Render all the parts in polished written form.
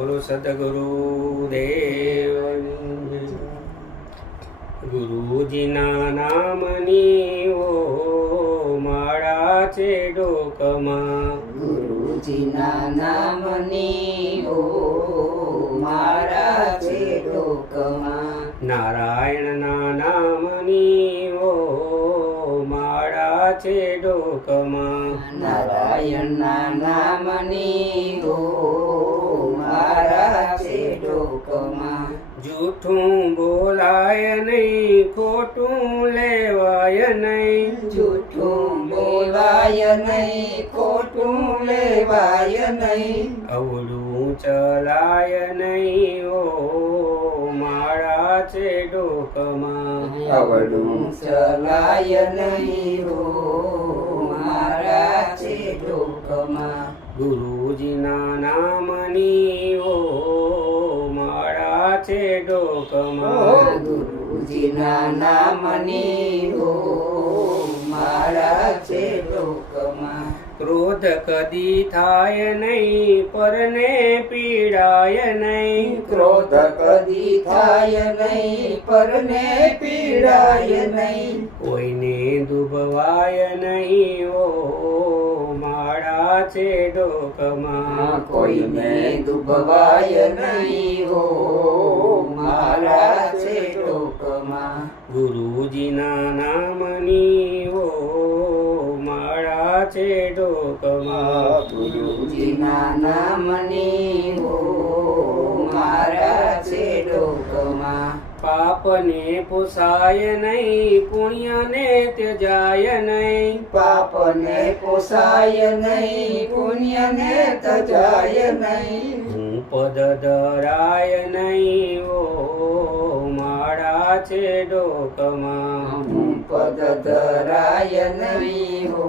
બોલો સદગુરુદેવની જય. ગુરુજીના નામની ઓ માળા છે ડોકમાં. ગુરુજીના નામની ઓ માળા છે ડોકમાં. નારાયણના નામની ઓ માળા છે ડોકમાં. નારાયણના નામની ઓ માળા છે ડોકમાં. જૂઠું બોલાય નહીં, ખોટું લેવાય નહીં. જૂઠું બોલાય નહીં, ખોટું લેવાય નહીં. અવળું ચલાય નહીં ઓ માળા છે ડોકમાં. અવળું ચલાય નહીં ઓ માળા છે ડોકમાં. ગુરુજીના નામની ઓ માળા છે ડોકમાં. ગુરુજીના નામની ઓ માળા છે ડોકમાં. ક્રોધ કદી થાય નહીં, પરને પીડાય નહીં. ક્રોધ કદી થાય નહીં, પરને પીડાય નહીં. કોઈને દુભવાય નહીં ઓ માળા છે ડોકમાં. કોઈને દુભવાય નહીં ઓ માળા છે ડોકમાં. ગુરુજીના નામની ઓ માળા છે ડોકમાં. ગુરુજીના નામની ઓ માળા છે ડોકમાં. પાપને પોસાય નહીં, પુણ્યને ત્યજાય નહીં. પાપને પોસાય નહીં, પુણ્યને તજાય નહીં. હું પદ ધરાય નહીં ઓ માળા છે ડોકમાં. હું પદ ધરાય નહીં ઓ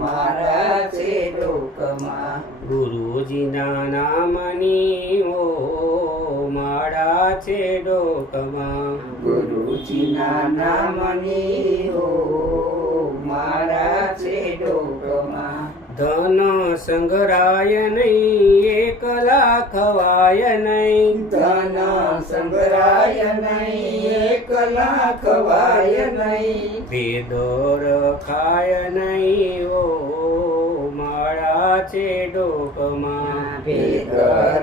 માળા છે ડોકમાં. ગુરુજીના નામની ઓ માળા છે ડોકમાં. ગુરુજીના નામની ઓ માળા છે ડોકમાં. ધન સંગ્રાય નહીં, એકલા ખવાય નહીં. ધન સંગ્રાય નહીં, એકલા ખવાય નહીં. ભેદ રખાય નહીં ઓ માળા છે ડોકમાં. ભેદ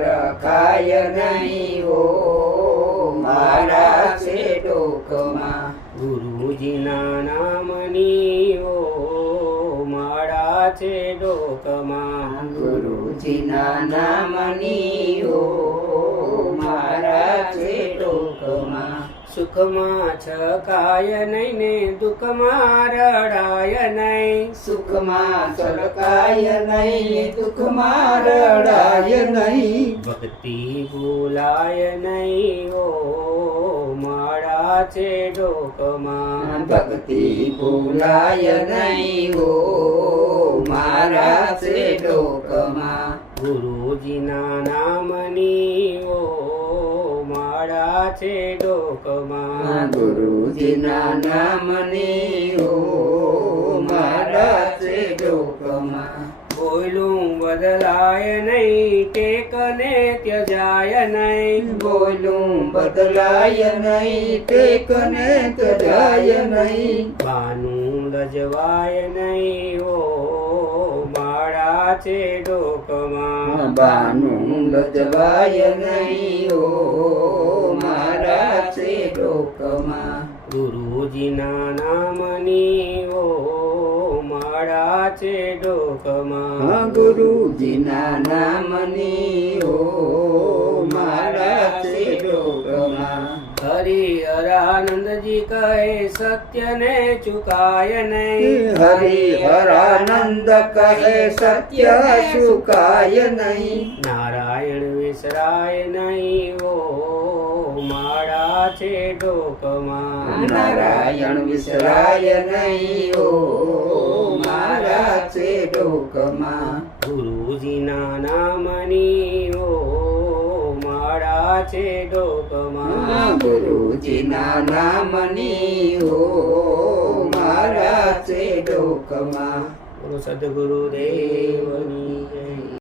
રખાય નહીં ઓ માળા છે ડોકમાં. ગુરુજીના નામની ઓ માળા છે ડોકમાં. ગુરુજીના નામની ઓ માળા છે ડોકમાં. સુખમાં છકાય નહીં ને દુઃખમાં રડાય નહીં. સુખમાં છલકાય નહીં, દુઃખમાં રડાય નહીં. ભક્તિ ભૂલાય નહીં ઓ માળા છે ડોકમાં. ભક્તિ ભૂલાય નહીં ઓ માળા છે ડોકમાં. ગુરુજીના નામની ઓ માળા છે ડોકમાં. ગુરુજીના નામની ઓ માળા છે ડોકમાં. બોલું બદલાય નહીં, ટેકને ત્યજાય નહીં. બોલું બદલાય નહીં, ટેકને તજાય નહીં. બાનું લજવાય નહીં ઓ માળા છે ડોકમાં. બાનું લજવાય નહીં ઓ માળા છે ડોકમાં. ગુરુજીના નામની ઓ માળા છે ડોકમાં. ગુરુજીના નામની ઓ માળા છે ડોકમાં. હરિહરાનંદજી કહે સત્યને ચુકાય નહીં. હરિહરાનંદ કહે સત્ય સુકાય નહીં. નારાયણ વિસરાય નહીં ઓ માળા છે ડોકમાં. નારાયણ વિસરાય નહીં ઓ માળા છે ડોકમાં. ગુરુજીના નામની ઓ માળા છે ડોકમાં. ગુરુજીના નામની ઓ માળા છે ડોકમાં. બોલો સદગુરુદેવની જય.